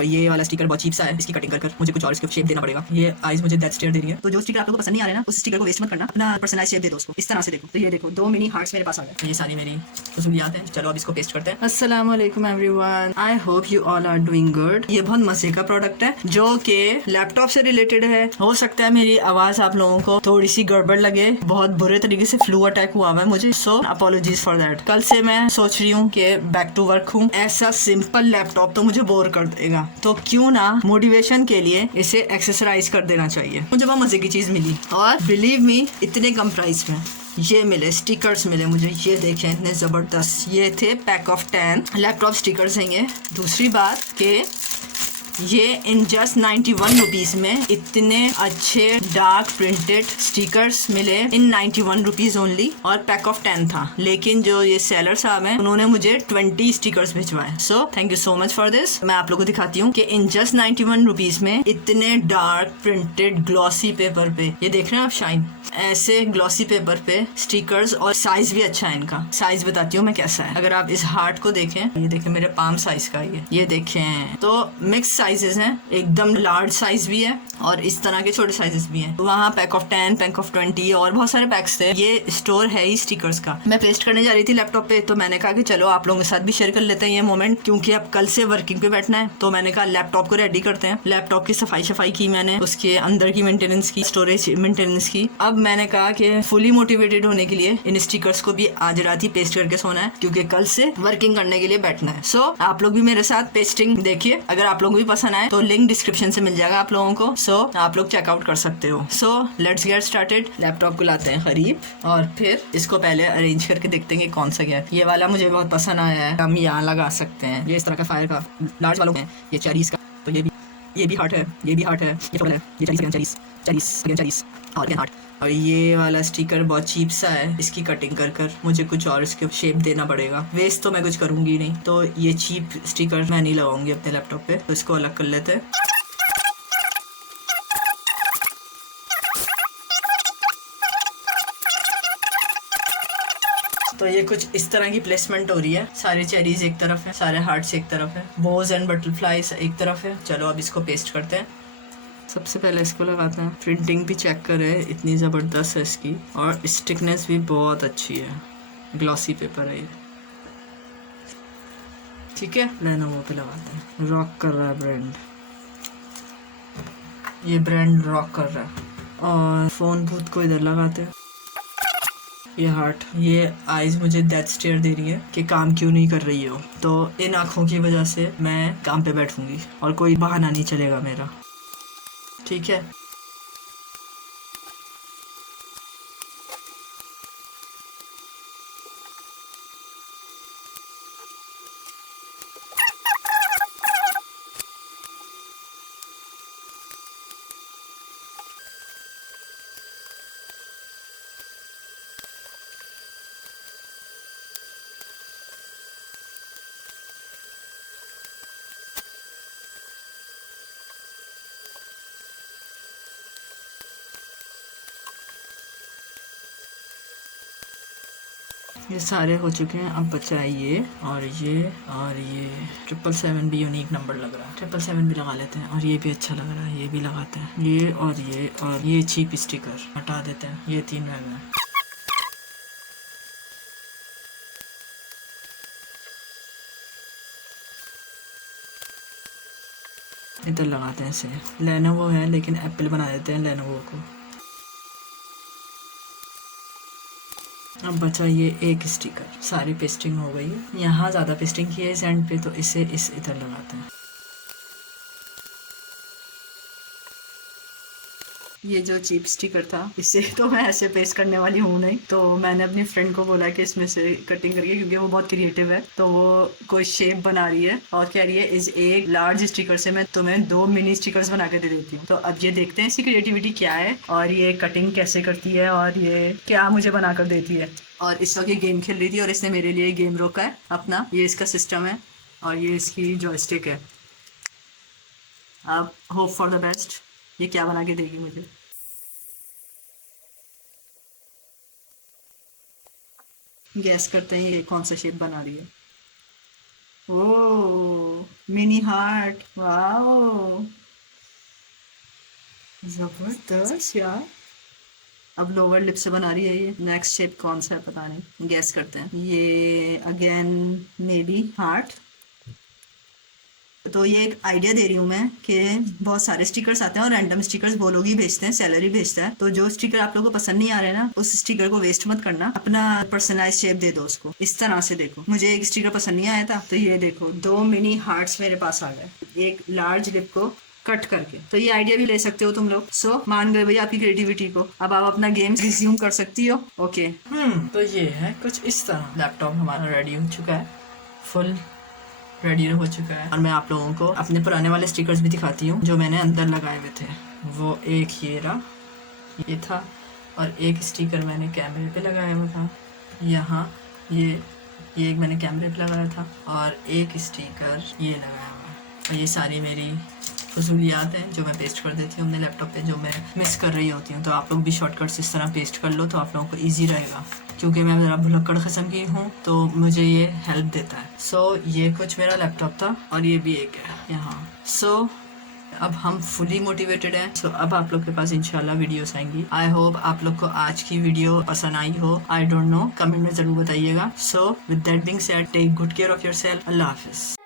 और ये वाला स्टिकर बहुत चीप सा है, इसकी कटिंग कर मुझे कुछ और इसको शेप देना पड़ेगा। ये आईज मुझे डेथ स्टेयर दे रही है। तो जो स्टिकर आप लोगों को पसंद नहीं आ रहा है ना, उस स्टिकर को वेस्ट मत करना, अपना पर्सनलाइज शेप दे दो उसको। इस तरह से देखो, तो ये देखो 2 मिनी हार्ट्स मेरे पास आ गए। ये सारी मेरी फजूलियात हैं। चलो अब इसको पेस्ट करते हैं। अस्सलाम वालेकुम everyone, I hope you all are doing good. ये बहुत मजे का प्रोडक्ट है जो कि लैपटॉप से रिलेटेड है। हो सकता है मेरी आवाज आप लोगों को थोड़ी सी गड़बड़ लगे, बहुत बुरे तरीके से फ्लू अटैक हुआ है मुझे, सो अपॉलॉजीज फॉर दैट। कल से मैं सोच रही हूँ कि बैक टू वर्क हूँ। ऐसा सिंपल लैपटॉप तो मुझे बोर कर देगा, तो क्यों ना मोटिवेशन के लिए इसे एक्सरसाइज कर देना चाहिए। मुझे बहुत मजे की चीज मिली और बिलीव मी इतने कम प्राइस में ये मिले, स्टिकर्स मिले मुझे। ये देखें इतने ज़बरदस्त, ये थे पैक ऑफ 10 लैपटॉप स्टिकर्स हैं ये। दूसरी बात कि ये इन जस्ट 91 रुपीज़ में इतने अच्छे डार्क प्रिंटेड स्टिकर्स मिले इन 91 रुपीज़ ओनली, और पैक ऑफ 10 था। लेकिन जो ये सेलर साहब हैं उन्होंने मुझे 20 स्टिकर्स भिजवाए, so thank you so much for this. मैं आप लोगों को दिखाती हूँ कि इन जस्ट 91 रुपीज़ में इतने डार्क प्रिंटेड ग्लॉसी पेपर पे, ये देख रहे हैं आप शाइन, ऐसे ग्लॉसी पेपर पे स्टिकर्स, और साइज भी अच्छा है इनका। साइज बताती हूँ मैं कैसा है। अगर आप इस हार्ट को देखें, ये देखें मेरे पाम साइज का, ये देखें, तो मिक्स साइजेस हैं, एकदम लार्ज साइज भी है और इस तरह के छोटे साइजेस भी हैं। वहाँ पैक ऑफ 10, पैक ऑफ 20 और बहुत सारे पैक्स थे। ये स्टोर है ही स्टिकर्स का। मैं पेस्ट करने जा रही थी लैपटॉप पे, तो मैंने कहा कि चलो आप लोगों के साथ भी शेयर कर लेते हैं ये मोमेंट, क्योंकि अब कल से वर्किंग पे बैठना है। तो मैंने कहा लैपटॉप को रेडी करते हैं। लैपटॉप की सफाई की मैंने, उसके अंदर की मेंटेनेंस की, स्टोरेज मेंटेनेंस की। अब मैंने कहा कि फुली मोटिवेटेड होने के लिए इन स्टिकर्स को भी आज रात ही पेस्ट करके सोना है, क्योंकि कल से वर्किंग करने के लिए बैठना है। सो आप लोग भी मेरे साथ पेस्टिंग देखिए। अगर आप लोगों को भी पसंद आए तो लिंक डिस्क्रिप्शन से मिल जाएगा आप लोगों को, सो आप लोग चेकआउट कर सकते हो। So let's get started. Laptop को लाते हैं करीब और फिर इसको पहले अरेंज करके देखते हैं कि कौन सा गया। ये वाला मुझे बहुत पसंद आया है, हम यहाँ लगा सकते हैं। ये इस तरह का फायर का लार्ज वालों है, ये चेरीज का, तो ये भी हार्ट है, ये भी हार्ट है, ये फुल है, ये चेरीज और अगेन हार्ट। और ये वाला स्टिकर बहुत चीप सा है, इसकी कटिंग कर मुझे कुछ और इसके शेप देना पड़ेगा। वेस्ट तो मैं कुछ करूंगी नहीं, तो ये चीप स्टिकर मैं नहीं लगाऊंगी अपने लैपटॉप पे, तो इसको अलग कर लेते हैं। तो ये कुछ इस तरह की प्लेसमेंट हो रही है। सारे चेरीज एक तरफ है, सारे हार्ट्स एक तरफ है, बोज एंड बटरफ्लाईज एक तरफ है। चलो अब इसको पेस्ट करते हैं। सबसे पहले इसको लगाते हैं। प्रिंटिंग भी चेक करें, इतनी ज़बरदस्त है इसकी, और स्टिकनेस भी बहुत अच्छी है। ग्लॉसी पेपर है ये, ठीक है। लेनोवो पे लगाते हैं। रॉक कर रहा है ब्रांड, ये ब्रांड रॉक कर रहा है। और फ़ोन बूथ को इधर लगाते हैं। ये हार्ट, ये आइज मुझे डेथ स्टेयर दे रही है कि काम क्यों नहीं कर रही हो। तो इन आँखों की वजह से मैं काम पे बैठूंगी और कोई बहाना नहीं चलेगा मेरा, ठीक है। ये सारे हो चुके हैं। अब बचा है ये और ये और ये। 777 भी यूनिक नंबर लग रहा है, 777 भी लगा लेते हैं। और ये भी अच्छा लग रहा है, ये भी लगाते हैं। ये और ये चीप स्टिकर हटा देते हैं। ये 3 रह गए। इधर लगाते हैं इसे। लेनोवो है लेकिन एप्पल बना देते हैं लेनोवो को। अब बचा ये एक स्टिकर। सारी पेस्टिंग हो गई है, यहाँ ज़्यादा पेस्टिंग की है इस एंड पे, तो इसे इधर लगाते हैं। ये जो चीप स्टिकर था, इसे तो मैं ऐसे पेस्ट करने वाली हूँ नहीं, तो मैंने अपनी फ्रेंड को बोला कि इसमें से कटिंग करिए, क्योंकि वो बहुत क्रिएटिव है। तो वो कोई शेप बना रही है और कह रही है इस एक लार्ज स्टिकर से मैं तुम्हें 2 मिनी स्टिकर्स बना के दे देती हूँ। तो अब ये देखते हैं इसकी क्रिएटिविटी क्या है और ये कटिंग कैसे करती है और ये क्या मुझे बना कर देती है। और इस वक्त ये गेम खेल रही थी और इसने मेरे लिए गेम रोका है अपना। ये इसका सिस्टम है और ये इसकी जॉयस्टिक है। अब होप फॉर द बेस्ट, ये क्या बना के देगी मुझे। गैस करते हैं ये कौन सा शेप बना रही है। ओह, मिनी हार्ट, वाओ जबरदस्त यार। अब लोअर लिप से बना रही है ये। नेक्स्ट शेप कौन सा है पता नहीं, गैस करते हैं। ये अगेन मे बी हार्ट। तो ये एक आइडिया दे रही हूँ मैं कि बहुत सारे स्टिकर्स आते हैं और रैंडम स्टिकर्स वो लोग ही भेजते हैं, सैलरी भेजता है। तो जो स्टिकर आप लोगों को पसंद नहीं आ रहे ना, उस स्टिकर को वेस्ट मत करना, अपना पर्सनलाइज शेप दे दो उसको। इस तरह से देखो, मुझे एक स्टिकर पसंद नहीं आया था तो ये देखो 2 मिनी हार्ट्स मेरे पास आ गए एक लार्ज लिप को कट करके। तो ये आइडिया भी ले सकते हो तुम लोग। सो मान गए भैया आपकी क्रिएटिविटी को। अब आप अपना गेम रिज्यूम कर सकती हो। ओके तो ये है कुछ इस तरह। लैपटॉप हमारा रेडी हो चुका है, फुल रेडी हो चुका है। और मैं आप लोगों को अपने पुराने वाले स्टिकर्स भी दिखाती हूँ जो मैंने अंदर लगाए हुए थे। वो एक ये रहा, ये था, और एक स्टिकर मैंने कैमरे पे लगाया हुआ था यहाँ। ये एक मैंने कैमरे पे लगाया था और एक स्टिकर ये लगाया हुआ है। और ये सारी मेरी फजूलियात हैं जो मैं पेस्ट कर देती हूँ अपने लैपटॉप पे, जो मैं मिस कर रही होती हूँ। तो आप लोग भी शॉर्टकट्स इस तरह पेस्ट कर लो तो आप लोगों को ईजी रहेगा, क्योंकि मैं ज़रा भुलक्कड़ किस्म की हूँ तो मुझे ये हेल्प देता है। सो ये कुछ मेरा लैपटॉप था और ये भी एक है यहाँ। सो अब हम फुली मोटिवेटेड हैं। सो अब आप लोग के पास इंशाल्लाह वीडियोस आएंगी। आई होप आप लोग को आज की वीडियो पसंद आई हो। आई डोंट नो, कमेंट में ज़रूर बताइएगा। So with that being said, take good care of yourself. अल्लाह हाफिज़।